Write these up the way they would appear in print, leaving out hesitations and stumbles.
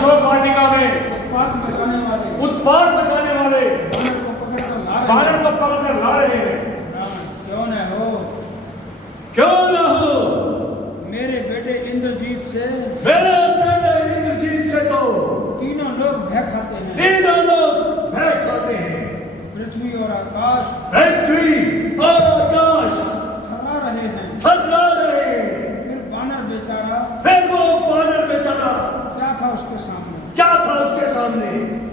अशोक वाटिका में उत्पात मचाने वाले वानर को पकड़कर ला रहे हैं। क्यों न हो, क्यों न हो, मेरे बेटे इंद्रजीत से तो तीनों लोग भय खाते हैं। तीनों लोग भय खाते हैं। पृथ्वी और आकाश थर्रा रहे हैं। फिर वो बानर बेचारा क्या था उसके सामने?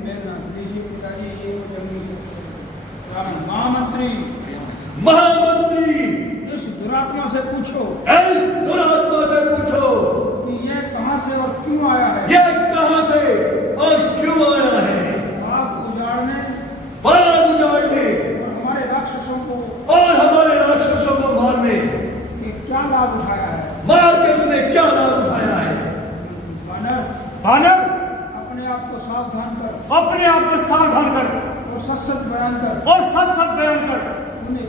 मेरा लीजिए पिताजी, ये वो जंगली से महामंत्री इस दुरात्मा से पूछो कि यह कहां से और क्यों आया है। ये कहां से और क्यों आया है? बाग उजाड़ने बाग उजाड़ने और हमारे राक्षसों को मारने कि क्या लाभ उठाया है। मार के उसने क्या लाभ उठाया है? वानर अपने आप को सावधान कर अपने आप को सावधान कर और सच बयान कर। और सच बयान कर। तूने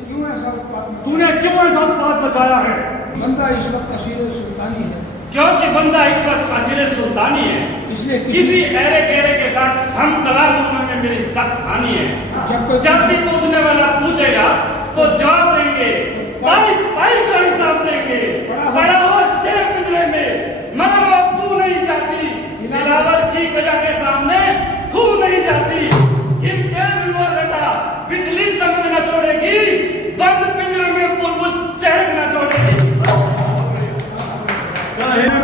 क्यों ऐसा उत्पात मचाया है? बंदा इस वक्त असीर सुल्तानी है। क्योंकि बंदा इस वक्त असीर सुल्तानी है, इसलिए किसी ऐरे गहरे के साथ हम कलाम में मेरी सख्त हानि है। जब भी पूछने वाला पूछेगा तो जवाब देंगे, पाई का हिसाब देंगे। बड़ा हो शेर पिंजरे में, मगर वो खू नहीं जाती। दिलावर की कजा के सामने खू नहीं जाती। बिजली चमक न छोड़ेगी, बंद पिंजरे में बुलबुल चहक न छोड़ेगी।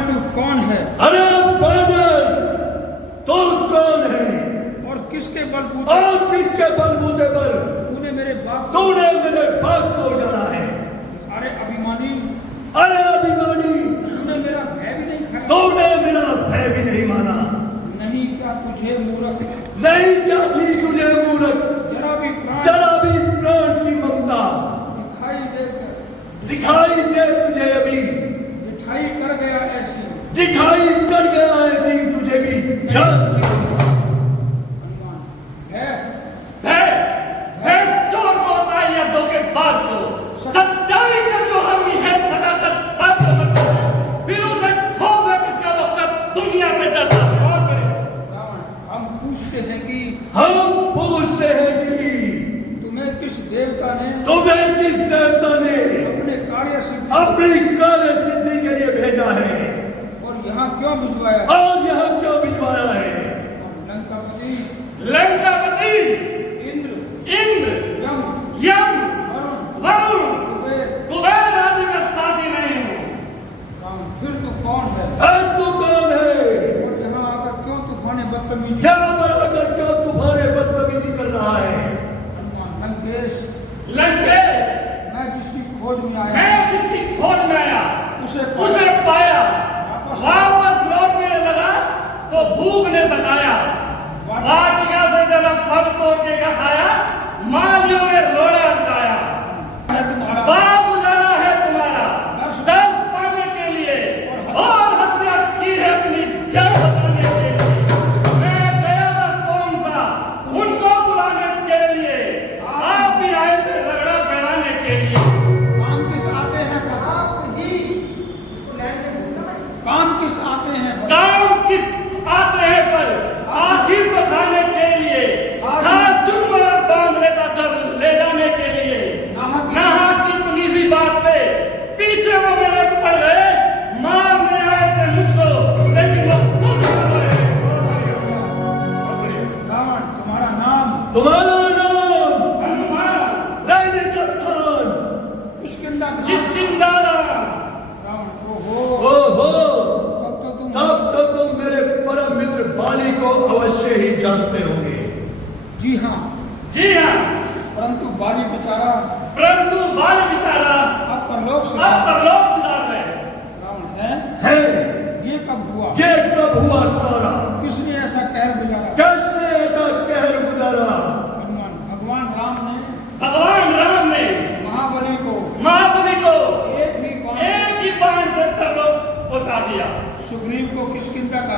तू कौन है? अरे बादल, तू कौन है? और किसके बलबूते पर तूने मेरे बाप को उजाड़ा है? अरे अभिमानी, तूने मेरा भय भी नहीं खाया। तूने मेरा भय भी नहीं माना। नहीं क्या तुझे मूर्ख जरा भी प्राण की ममता दिखाई दे तुझे अभी। दिखाई कर गया ऐसी तुझे भी शांति। चोर को होता है या धोखेबाज को। सच्चाई का जो हामी है सदाकत बात समझता है, फिर उसे खौफ है किसका वो कब दुनिया से डरता है। हम पूछते हैं कि तुम्हें किस देवता ने अपनी कार्य सिद्धि के लिए भेजा है और यहाँ क्यों भिजवाया है। लंकापति इंद्र यम वरुण कुबेर आदि का साथी नहीं हूँ। फिर तू कौन है? और यहाँ आकर क्यों तूफाने बदतमीजी कर रहा है? लंकेश मैं जिसकी खोज में आया उसे पाया। वापस लौटने लगा तो भूख ने सताया। वाटिका से जरा फल तोड़ के खाया, मालियों ने रोड़ा अटकाया। बाग उजाड़ा है तुम्हारा दर्श पाने के लिए और हत्या की है अपनी जड़ बताने के लिए। मैं गया था कौन सा उनको बुलाने के लिए, आप भी आए थे रगड़ा बढ़ाने के लिए। काम किस आते हैं पर आखिर को खाने के लिए था जुर्म बांध लेता घर ले जाने के लिए। नाहक इतनी सी बात पे पीछे वो मेरे पड़ गए, मारने आए थे मुझको लेकिन वो खुद तुम्हारा नाम हनुमान रहने का स्थान किष्किंधा। तब तो तुम मेरे परम मित्र बाली को अवश्य ही जानते होंगे। जी हाँ, परंतु बाली बेचारा अब परलोक सिधार गए। रावण है ये कब हुआ तारा? किसने ऐसा कहर गुजारा? भगवान राम ने महाबली को एक ही बाण से परलोक पहुंचा दिया। सुग्रीव को किष्किंधा का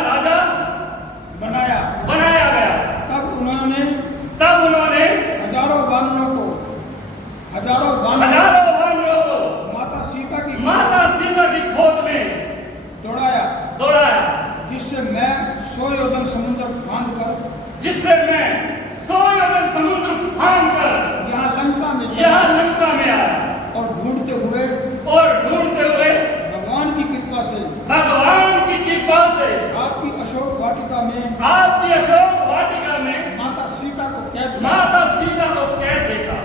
राजा बनाया गया। तब उन्होंने हजारों वानरों को माता सीता की खोज में दौड़ाया। जिससे मैं 100 योजन समुद्र फांद कर यहाँ लंका में यहाँ लंका में आया और ढूंढते हुए भगवान की कृपा से आपकी अशोक वाटिका में माता सीता को कैद देखा।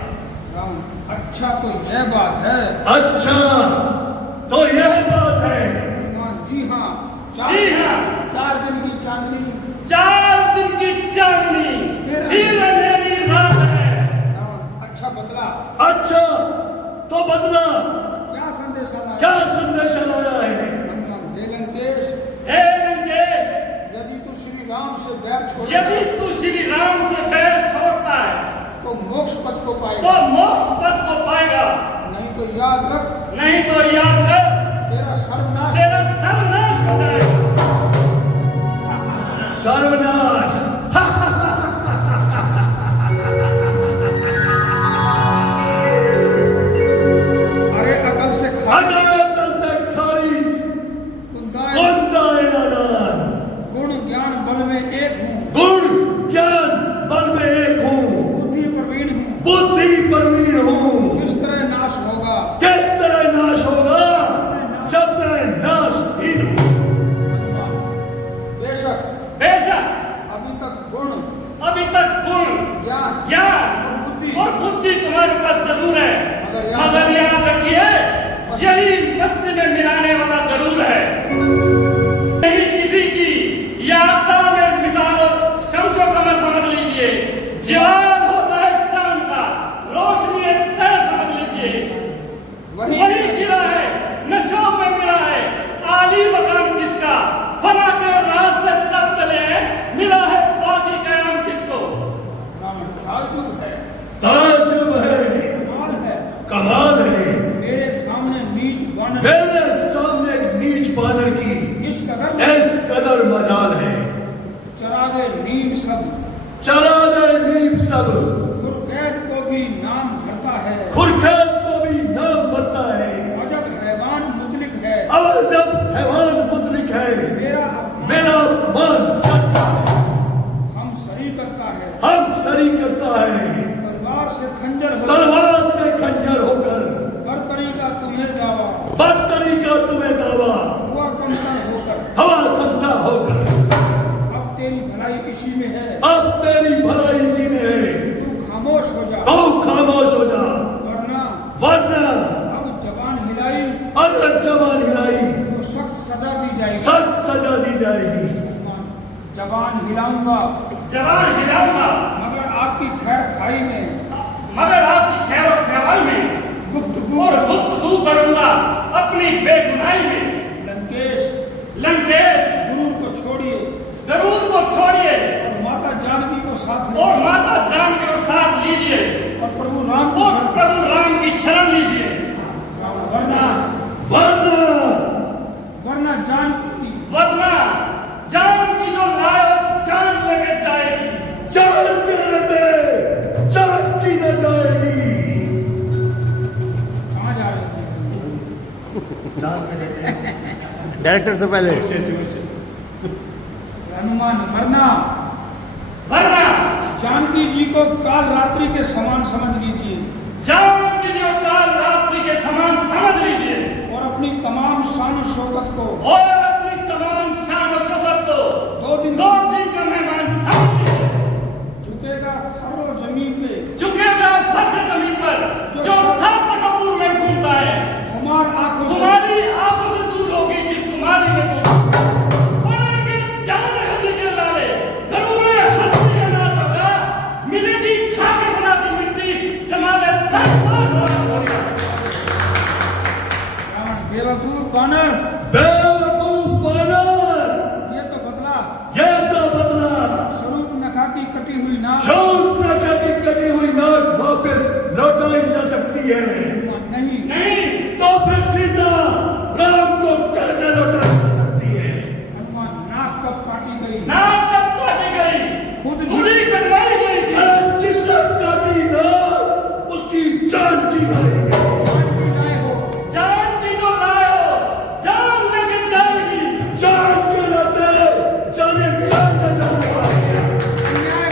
राम, अच्छा तो यह बात है। अच्छा तो यह बात है। हनुमान, जी हाँ, जी हाँ। 4 दिन की चांदनी 4 दिन की चांदनी फिर अंधेरी रात है। राम, अच्छा बदला। अच्छा तो बदला क्या संदेश लाया? क्या संदेश लाया है? हनुमान, हे लंकेश, यदि तू श्री राम से बैर छोड़ता है तो मोक्ष पद को पाएगा। नहीं तो याद रख, तेरा सर्वनाश हो जाएगा। सर्वनाश। अरे अकल से खारिज गुण ज्ञान बल में एक हूँ, बुद्धि प्रवीण हूँ। किस तरह नाश होगा जब मैं नाशहीन हूँ। हनुमान, बेशक बेशक अभी तक गुण ज्ञान और बुद्धि तुम्हारे पास जरूर है, मगर याद रखिए यही मस्ती में मिलाने वाला गरूर है। नहीं किसी की या अक्सर में मिसाल शमशो कमर समझ लीजिए, जवान होता है चांद का, रोशनी है सर समझ लीजिए। वही गिरा है, नशों में मिला है, आली मकान किसका, फना के रास्ते सब चले हैं, मिला है बाकी कयाम किसको। ताजुब है, कमाल है। मेरे सामने एक नीच बानर की इस कदर मजाल है। चला गए नीम सब, खुरकैद को भी नाम भरता है। अजब हैवान मुतलिक है, मेरा मन चलता है। हम सरी करता है, तलवार से खंजर होकर बरतरी का तुम्हें दावा, हवा कमता होकर। अब तेरी भलाई इसी में है, तू खामोश हो जा, वरना अब जबान हिलाई तो सख्त सजा दी जाएगी। जबान हिलाऊंगा मगर आपकी खैर खाई में गुफ्तगू करूंगा अपनी बेगुनाही में। लंकेश गरूर को छोड़िए और माता जानकी को साथ लीजिए और प्रभु राम की शरण लीजिए। वरना जानकी जो लाए जान लेके जाएगी। जान की न जाएगी। कहाँ जा रहे डायरेक्टर से पहले हनुमान, वरना जानकी जी को काल रात्रि के समान समझ लीजिए। जानकी जी को काल रात्रि के समान समझ लीजिए और अपनी तमाम शान और शौकत को 2 दिन का मेहमान समझिए। झुकेगा फर्श जमीन पर जो सर तकब्बुर में घूमता है, तुम्हारी आंखों से दूर होगी जिस कुमारी में तुम पड़ेंगे जान हदी के लाले, गरूरे हस्ती का नाश होगा, मिलेगी खाके बना की मिट्टी, जमाले तक बेवकूफ बानर, ये तो बदला। स्वरूप नखा की कटी हुई नाक वापस लौटाई जा सकती है। नहीं, तो फिर सीता राम को कैसे लौटाई जा सकती है? हनुमान, नाक कब काटी गई? खुद ही कटवाई गई थी। जिसने काटी नाक उसकी जान की गई। जान की जो लाए हो, जान लेके जाएगी। जान के रहते जाने वाली है। अन्याय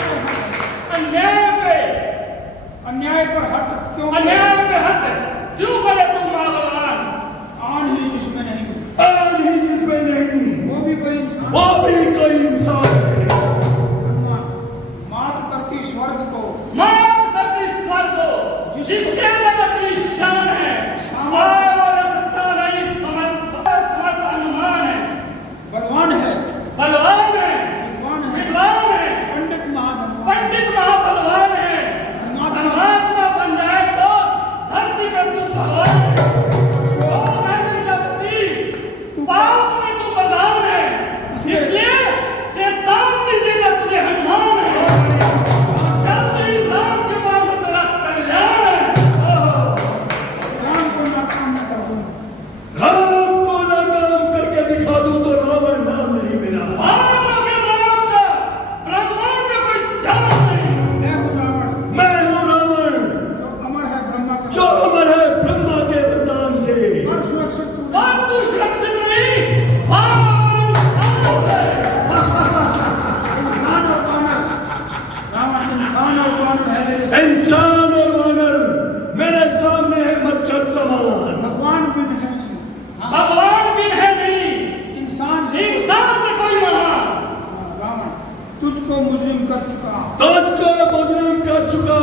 चुका, तुझको मुजरिम कर चुका,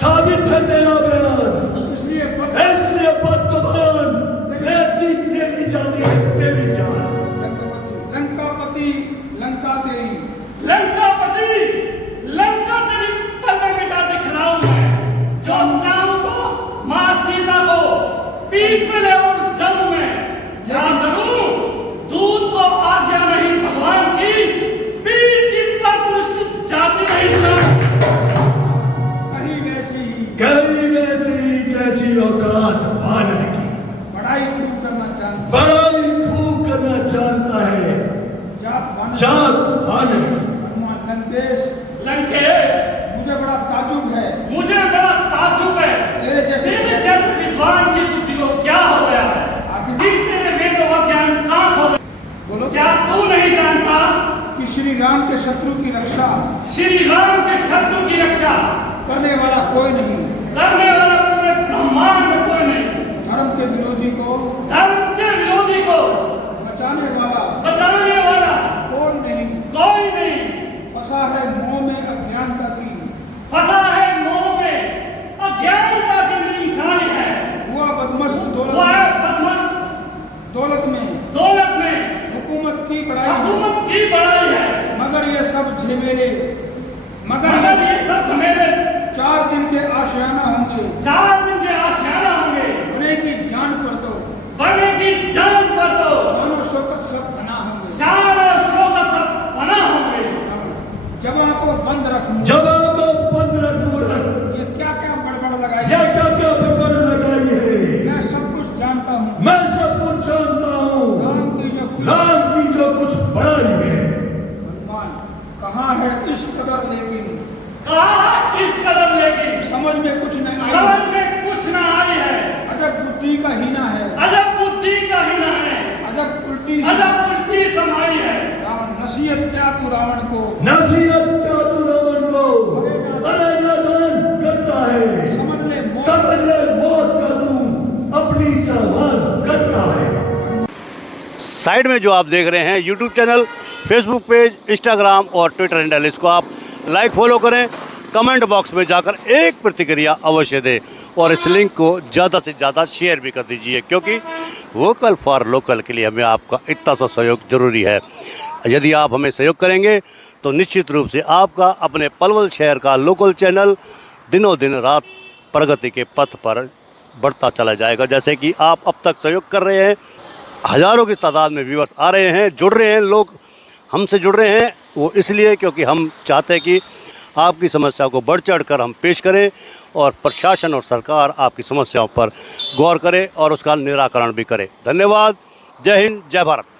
साबित है तेरा बयान, इसलिए बदगुमान मैं जीतने नहीं जाती है तेरी जान। लंकापति लंका तेरी, लंकापति लंका तेरी पल में मिटा दिखलाऊं मैं, जो चाहूं तो मां सीता को पीठ पे ले और जाऊं मैं, क्या करूं दूत को आज्ञा नहीं भगवान की, पीठ की पर पुरुष की जाति नहीं जान। कहीं वैसी जैसी औकात वानर की, बड़ाई खूब करना जानता, बड़ाई खूब करना जानता है जात वानर की। हनुमान लंकेश, लंकेश मुझे बड़ा ताज्जुब है, मुझे बड़ा ताज्जुब है, तेरे जैसे विद्वान की बुद्धि को क्या हो गया है, आखिर तेरे वेदों का ज्ञान कहाँ खो गया? बोलो, क्या तू नहीं जानता कि श्री राम के शत्रु की रक्षा, श्री राम के शत्रु की रक्षा करने वाला कोई नहीं, करने वाला पूरे ब्रह्मांड में कोई नहीं, धर्म के विरोधी को बचाने वाला कोई नहीं, फंसा है मोह में अज्ञानता की, फंसा है मोह में अज्ञानता की नींद छाई है, हुआ बदमस्त दौलत में हुकूमत की बड़ाई है, मगर ये सब झमेले, मगर ये सब झमेले 4 दिन के आशियाना होंगे, 4 दिन के आशियाना होंगे, बनेगी जान पर तो, बनेगी जान पर तो, शान शौकत सब फना होंगे, शान और शौकत सब फना होंगे, जवां को बंद रखूं, ये क्या क्या बड़बड़ लगाई है, मैं सब कुछ जानता हूँ, मैं सब कुछ जानता हूँ, राम की जो कुछ बड़ाई है। हनुमान कहाँ है इस कदर, लेकिन समझ में कुछ नहीं आई, समझ में कुछ ना आई है, अजब बुद्धि का हीना है, अजब बुद्धि का हीना है, अजब उल्टी समाई है, नसीहत क्या तू रावण को, अरे नादान करता है, समझ ले मौत का तू अपनी सामान करता है। साइड में जो आप देख रहे हैं YouTube channel, Facebook page, Instagram और ट्विटर हैंडल, इसको आप लाइक फॉलो करें, कमेंट बॉक्स में जाकर एक प्रतिक्रिया अवश्य दें और इस लिंक को ज़्यादा से ज़्यादा शेयर भी कर दीजिए, क्योंकि वोकल फॉर लोकल के लिए हमें आपका इतना सा सहयोग ज़रूरी है। यदि आप हमें सहयोग करेंगे तो निश्चित रूप से आपका अपने पलवल शहर का लोकल चैनल दिनों दिन रात प्रगति के पथ पर बढ़ता चला जाएगा। जैसे कि आप अब तक सहयोग कर रहे हैं, हज़ारों की तादाद में व्यूअर्स आ रहे हैं, जुड़ रहे हैं, लोग हमसे जुड़ रहे हैं, वो इसलिए क्योंकि हम चाहते हैं कि आपकी समस्या को बढ़ चढ़ कर हम पेश करें और प्रशासन और सरकार आपकी समस्याओं पर गौर करे और उसका निराकरण भी करे। धन्यवाद। जय हिंद, जय भारत।